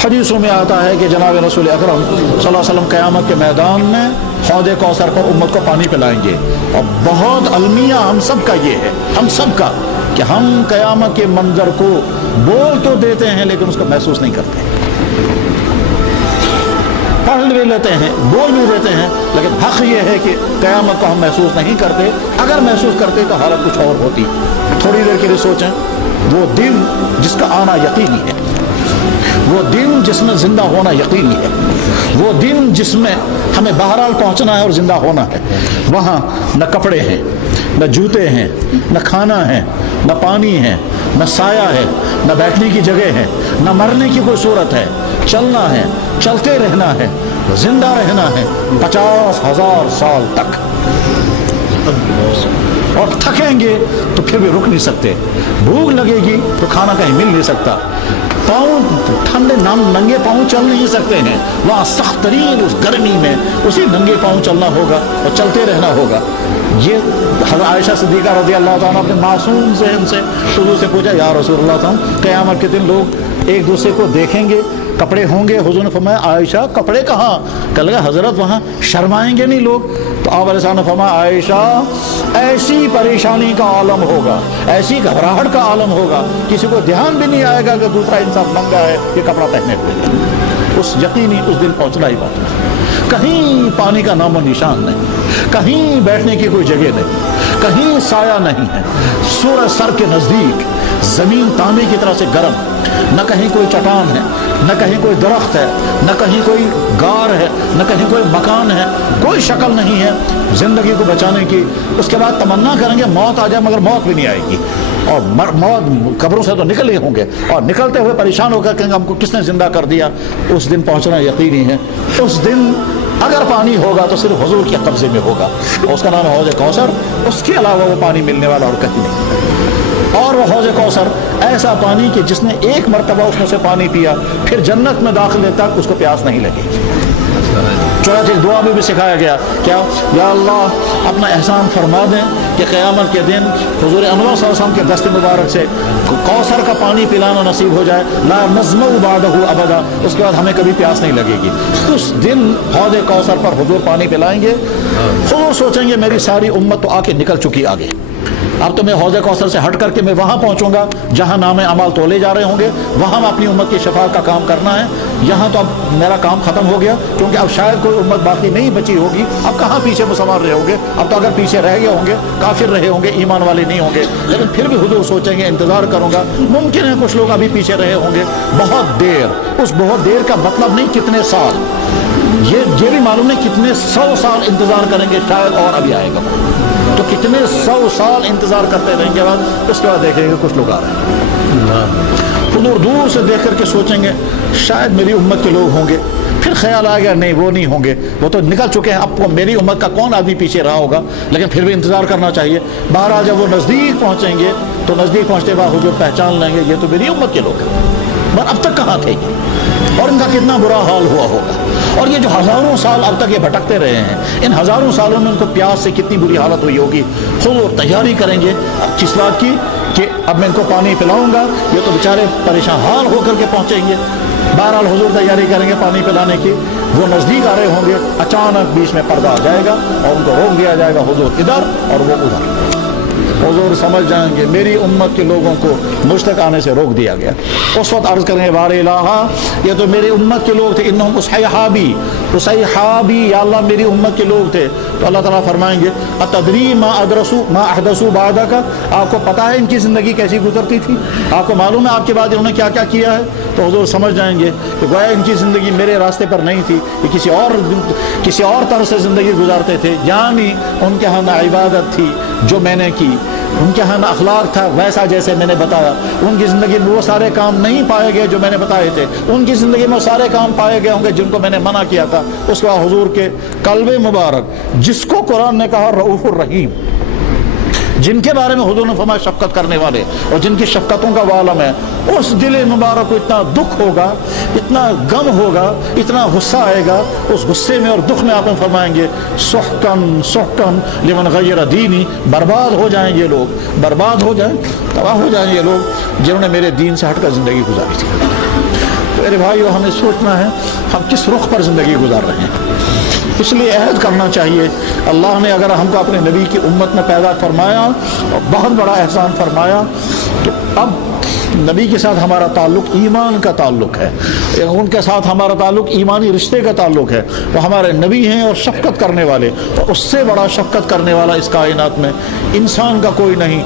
हदीसों में आता है कि जनाब रसूल अकरम सल्लल्लाहु अलैहि वसल्लम क़यामत के मैदान में हौद कौसर पर उम्मत को पानी पिलाएंगे। और बहुत अलमिया हम सब का ये है, हम सब का, कि हम क़यामत के मंजर को बोल तो देते हैं लेकिन उसको महसूस नहीं करते। पढ़ भी लेते हैं, बोल भी देते हैं, लेकिन हक़ ये है कि क़यामत को हम महसूस नहीं करते। अगर महसूस करते तो हालत कुछ और होती। थोड़ी देर के लिए सोचें, वो दिन जिसका आना यकीनी है, वो दिन जिसमें जिंदा होना यकीनी है, वो दिन जिसमें हमें बहरहाल पहुंचना है और जिंदा होना है, वहाँ न कपड़े हैं, न जूते हैं, न खाना है, न पानी है, न साया है, न बैठने की जगह है, न मरने की कोई सूरत है। चलना है, चलते रहना है, जिंदा रहना है 50,000 साल तक। और थकेंगे तो फिर भी रुक नहीं सकते, भूख लगेगी तो खाना कहीं मिल नहीं सकता, पाँव ठंडे नंगे पाँव चल नहीं सकते हैं, वहाँ सख्त तरीन उस गर्मी में उसी नंगे पाँव चलना होगा और चलते रहना होगा। ये हज़रत आयशा सिद्दीक़ा रज़ी अल्लाह ताला अपने मासूम ज़हन से हुज़ूर से पूछा, या रसूलल्लाह सल्लल्लाहु क़यामत के दिन लोग एक दूसरे को देखेंगे, कपड़े होंगे। हुज़ूर ने फरमाया, आयशा कपड़े कहाँ? कह लगा हज़रत वहाँ शर्माएंगे नहीं लोग? तो आप अलैहिस्सलाम ने फरमाया, आयशा ऐसी परेशानी का आलम होगा, ऐसी घबराहट का आलम होगा, किसी को ध्यान भी नहीं आएगा कि दूसरा इंसान नंगा है, ये कपड़ा पहने हुए। उस यकीनी उस दिन पहुँचना ही पहुँचना। कहीं पानी का नामो निशान नहीं, कहीं बैठने की कोई जगह नहीं, कहीं साया नहीं है, सूरज सर के नज़दीक, ज़मीन तांबे की तरह से गर्म, न कहीं कोई चट्टान है, न कहीं कोई दरख्त है, न कहीं कोई गार है, न कहीं कोई मकान है, कोई शक्ल नहीं है ज़िंदगी को बचाने की। उसके बाद तमन्ना करेंगे मौत आ जाए, मगर मौत भी नहीं आएगी, और मौत कब्रों से तो निकल ही होंगे, और निकलते हुए परेशान होकर कहेंगे हमको किसने ज़िंदा कर दिया। उस दिन पहुँचना यकीनी है। उस दिन अगर पानी होगा तो सिर्फ हुजूर के कब्ज़े में होगा, और उसका नाम है हौज़ कौसर, उसके अलावा वो पानी मिलने वाला और कहीं नहीं। और वह हौज़ कौसर ऐसा पानी कि जिसने एक मरतबा उसमें से पानी पिया फिर जन्नत में दाखिल तक उसको प्यास नहीं लगेगी। चुनांचे दुआ में भी सिखाया गया, क्या? या अल्लाह अपना एहसान फरमा दें कि क़यामत के दिन हुज़ूर अनवर सल्लल्लाहु अलैहि वसल्लम के दस्त मुबारक से कौसर का पानी पिलाना नसीब हो जाए, ला नज़्मउ बादहु अबदा, उसके बाद हमें कभी प्यास नहीं लगेगी। उस दिन हौज़ कौसर पर हुज़ूर पानी पिलाएंगे। हुज़ूर सोचेंगे मेरी सारी उम्मत तो आके निकल चुकी आगे, अब तो मैं हौज़ कौसर से हट करके मैं वहाँ पहुँचूंगा जहाँ नाम अमाल तोले जा रहे होंगे, वहाँ मैं अपनी उम्मत की शफाअत का काम करना है। यहाँ तो अब मेरा काम ख़त्म हो गया, क्योंकि अब शायद कोई उम्मत बाकी नहीं बची होगी। अब कहाँ पीछे मुसलमान रहे होंगे? अब तो अगर पीछे रह गए होंगे काफिर रहे होंगे, ईमान वाले नहीं होंगे। लेकिन फिर भी हुजूर सोचेंगे इंतज़ार करूँगा, मुमकिन है कुछ लोग अभी पीछे रहे होंगे बहुत देर। उस बहुत देर का मतलब नहीं कितने साल, ये भी मालूम नहीं कितने 100 साल इंतज़ार करेंगे, शायद और अभी आएगा। तो कितने 100 साल इंतज़ार करते रहेंगे, बाद उसके बाद देखेंगे कुछ लोग आ रहे हैं। हुजूर दूर से देख करके सोचेंगे शायद मेरी उम्मत के लोग होंगे, फिर ख्याल आ गया नहीं वो नहीं होंगे, वो तो निकल चुके हैं, अब मेरी उम्मत का कौन आदमी पीछे रहा होगा, लेकिन फिर भी इंतज़ार करना चाहिए। बहरहाल जब वो नज़दीक पहुँचेंगे तो नज़दीक पहुँचते बाद हुजूर पहचान लेंगे ये तो मेरी उम्मत के लोग हैं, पर अब तक कहाँ थे और इनका कितना बुरा हाल हुआ होगा। और ये जो हज़ारों साल अब तक ये भटकते रहे हैं, इन हज़ारों सालों में उनको प्यास से कितनी बुरी हालत हुई होगी। हुजूर तैयारी करेंगे किस बात की कि अब मैं इनको पानी पिलाऊंगा, ये तो बेचारे परेशान हाल होकर के पहुँचेंगे। बहरहाल हुजूर तैयारी करेंगे पानी पिलाने की, वो नज़दीक आ रहे होंगे, अचानक बीच में पर्दा आ जाएगा और उनको रोक दिया जाएगा, हुजूर इधर और वो उधर। हुजूर समझ जाएंगे मेरी उम्मत के लोगों को मुझ तक आने से रोक दिया गया। उस वक्त अर्ज़ करेंगे वारे इलाहा, ये तो मेरी उम्मत के लोग थे, इन्नहुम उसहैहाबी, या अल्लाह मेरी उम्मत के लोग थे। तो अल्लाह ताला फरमाएंगे अतदरी मा अहदसू बादका, आपको पता है इनकी ज़िंदगी कैसी गुजरती थी, आपको मालूम है आपके बाद इन्होंने क्या क्या किया है। तो हुजूर समझ जाएंगे कि गोया इनकी ज़िंदगी मेरे रास्ते पर नहीं थी, ये किसी और तरह से ज़िंदगी गुजारते थे, यानी उनके यहाँ ना इबादत थी जो मैंने की, उनके यहाँ ना अखलाक था वैसा जैसे मैंने बताया, उनकी ज़िंदगी में वो सारे काम नहीं पाए गए जो मैंने बताए थे, उनकी ज़िंदगी में सारे काम पाए गए होंगे जिनको मैंने मना किया था। उसके बाद हुजूर के कल्बे मुबारक, जिसको कुरान ने कहा रऊफ़ुर रहीम, जिनके बारे में हुजूर ने फरमाया शफ़क़त करने वाले और जिनकी शफ़क़तों का वालम है, उस दिल मुबारक को इतना दुख होगा, इतना गम होगा, इतना गुस्सा आएगा। उस गुस्से में और दुख में आप फरमाएंगे सुहकन सुहकन लिमन गय्यर दीनी, बर्बाद हो जाएंगे लोग, बर्बाद हो जाएं, तबाह हो जाएंगे लोग जिन्होंने मेरे दीन से हटकर ज़िंदगी गुजारी थी। تو میرے بھائیو ہمیں سوچنا ہے ہم کس رخ پر زندگی گزار رہے ہیں، اس لیے عہد کرنا چاہیے۔ اللہ نے اگر ہم کو اپنے نبی کی امت میں پیدا فرمایا اور بہت بڑا احسان فرمایا، تو اب نبی کے ساتھ ہمارا تعلق ایمان کا تعلق ہے، ان کے ساتھ ہمارا تعلق ایمانی رشتے کا تعلق ہے۔ وہ ہمارے نبی ہیں اور شفقت کرنے والے، اور اس سے بڑا شفقت کرنے والا اس کائنات میں انسان کا کوئی نہیں۔